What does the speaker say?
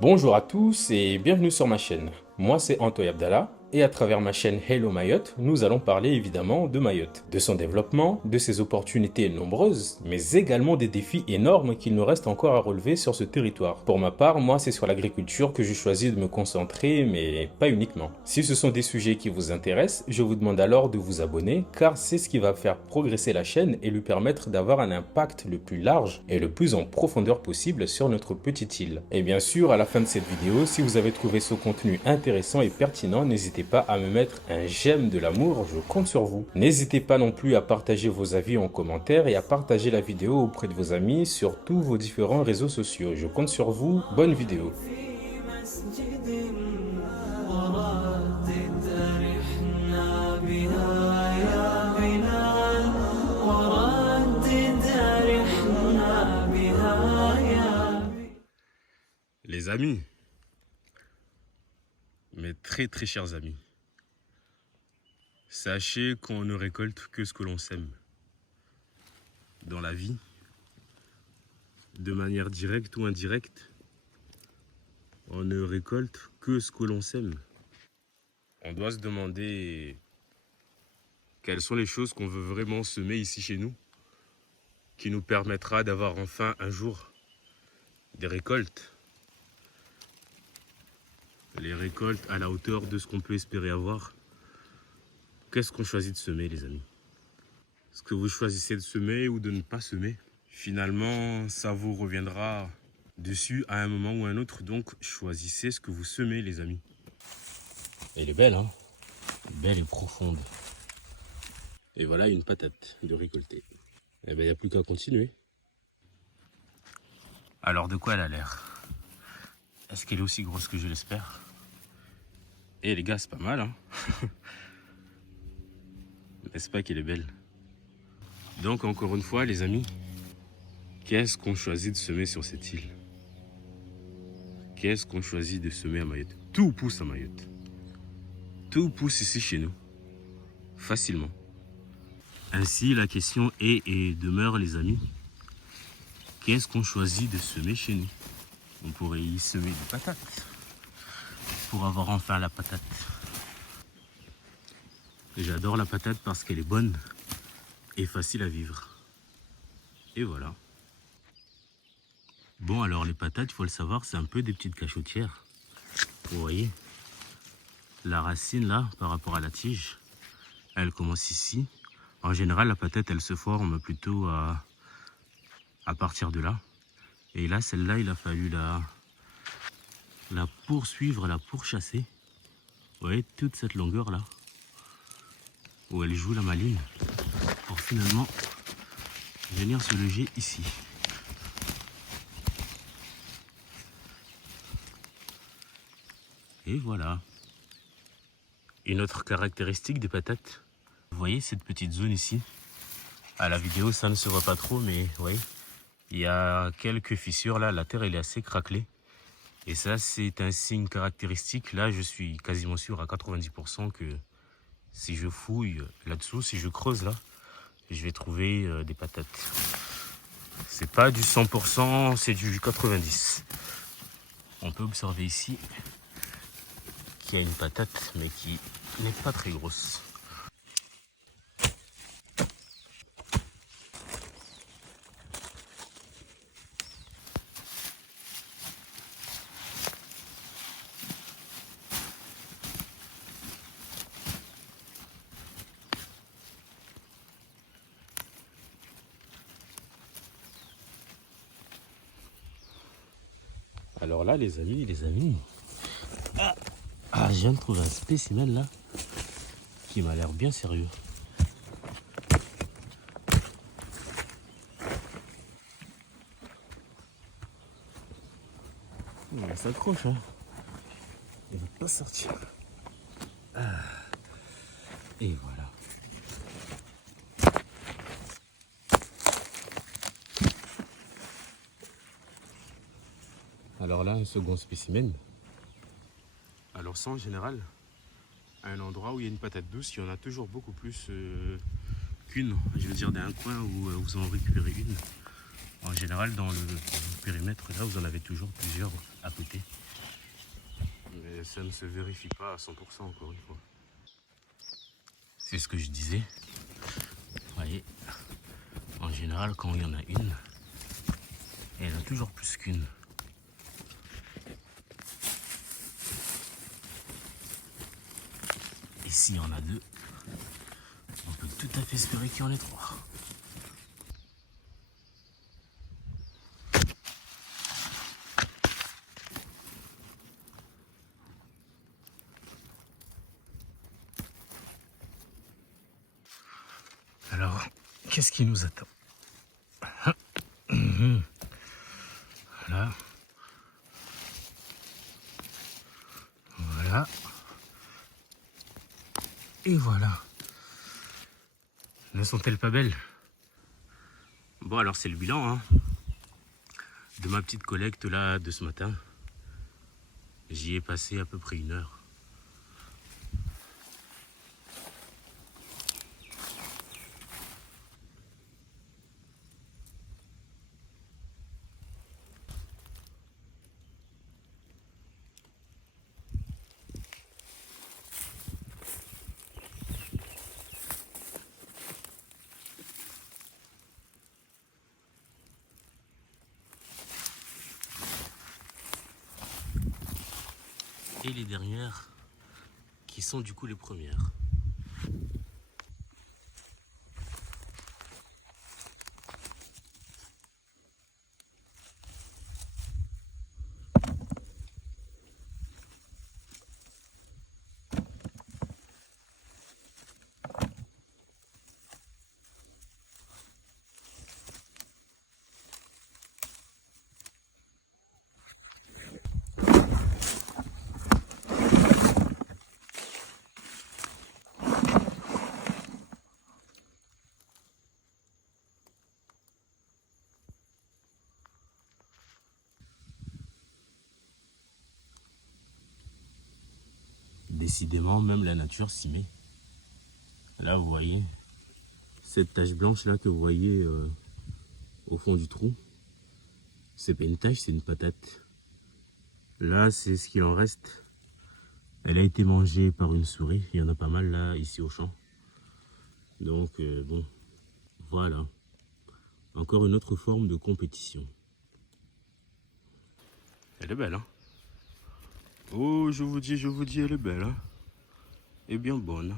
Bonjour à tous et bienvenue sur ma chaîne. Moi c'est Antoine Abdallah et à travers ma chaîne Hello Mayotte, nous allons parler évidemment de Mayotte, de son développement, de ses opportunités nombreuses, mais également des défis énormes qu'il nous reste encore à relever sur ce territoire. Pour ma part, moi c'est sur l'agriculture que j'ai choisi de me concentrer, mais pas uniquement. Si ce sont des sujets qui vous intéressent, je vous demande alors de vous abonner car c'est ce qui va faire progresser la chaîne et lui permettre d'avoir un impact le plus large et le plus en profondeur possible sur notre petite île. Et bien sûr, à la fin de cette vidéo, si vous avez trouvé ce contenu intéressant et pertinent, n'hésitez pas à me mettre un j'aime de l'amour, je compte sur vous. N'hésitez pas non plus à partager vos avis en commentaire et à partager la vidéo auprès de vos amis sur tous vos différents réseaux sociaux. Je compte sur vous, bonne vidéo. Les amis, mes très chers amis, sachez qu'on ne récolte que ce que l'on sème. Dans la vie, de manière directe ou indirecte, on ne récolte que ce que l'on sème. On doit se demander quelles sont les choses qu'on veut vraiment semer ici chez nous, qui nous permettra d'avoir enfin un jour des récoltes. Les récoltes à la hauteur de ce qu'on peut espérer avoir. Qu'est-ce qu'on choisit de semer, les amis? Est-ce que vous choisissez de semer ou de ne pas semer? Finalement, ça vous reviendra dessus à un moment ou à un autre. Donc, choisissez ce que vous semez, les amis. Elle est belle, hein? Belle et profonde. Et voilà une patate de récolter. Eh bien, il n'y a plus qu'à continuer. Alors, de quoi elle a l'air? Est-ce qu'elle est aussi grosse que je l'espère? Eh les gars, c'est pas mal, hein? N'est-ce pas qu'elle est belle? Donc, encore une fois, les amis, qu'est-ce qu'on choisit de semer sur cette île? Qu'est-ce qu'on choisit de semer à Mayotte? Tout pousse à Mayotte. Tout pousse ici chez nous. Facilement. Ainsi, la question est et demeure, les amis, qu'est-ce qu'on choisit de semer chez nous? On pourrait y semer des patates pour avoir enfin la patate. J'adore la patate parce qu'elle est bonne et facile à vivre. Et voilà. Bon, alors les patates, il faut le savoir, c'est un peu des petites cachotières. Vous voyez, la racine là, par rapport à la tige, elle commence ici. En général, la patate, elle se forme plutôt à partir de là. Et là, celle-là, il a fallu la poursuivre, la pourchasser. Vous voyez, toute cette longueur-là, où elle joue la maline, pour finalement venir se loger ici. Et voilà. Une autre caractéristique des patates, vous voyez cette petite zone ici. À la vidéo, ça ne se voit pas trop, mais vous voyez, il y a quelques fissures là, la terre elle est assez craquelée. Et ça, c'est un signe caractéristique. Là, je suis quasiment sûr à 90% que si je fouille là-dessous, si je creuse là, je vais trouver des patates. C'est pas du 100%, c'est du 90%. On peut observer ici qu'il y a une patate, mais qui n'est pas très grosse. Alors là, les amis, je viens de trouver un spécimen là qui m'a l'air bien sérieux. Il s'accroche, hein. Il va pas sortir. Et voilà. Alors là, un second spécimen. Alors ça, en général, à un endroit où il y a une patate douce, il y en a toujours beaucoup plus qu'une. Je veux dire, d'un coin où vous en récupérez une. En général, dans le périmètre, là, vous en avez toujours plusieurs à côté. ça ne se vérifie pas à 100% encore une fois. C'est ce que je disais. Vous voyez, en général, quand il y en a une, il y en a toujours plus qu'une. Et s'il y en a deux, on peut tout à fait espérer qu'il y en ait trois. Alors, qu'est-ce qui nous attend? Voilà. Voilà. Et voilà. Ne sont-elles pas belles? Bon, alors c'est le bilan hein, de ma petite collecte là de ce matin. J'y ai passé à peu près 1 heure. Et les dernières qui sont du coup les premières. Décidément, même la nature s'y met. Là, vous voyez, cette tache blanche là que vous voyez au fond du trou, c'est pas une tache, c'est une patate. Là, c'est ce qu'il en reste. Elle a été mangée par une souris. Il y en a pas mal là, ici au champ. Donc, bon, voilà. Encore une autre forme de compétition. Elle est belle, hein? Oh, je vous dis, elle est belle, hein? Et bien bonne.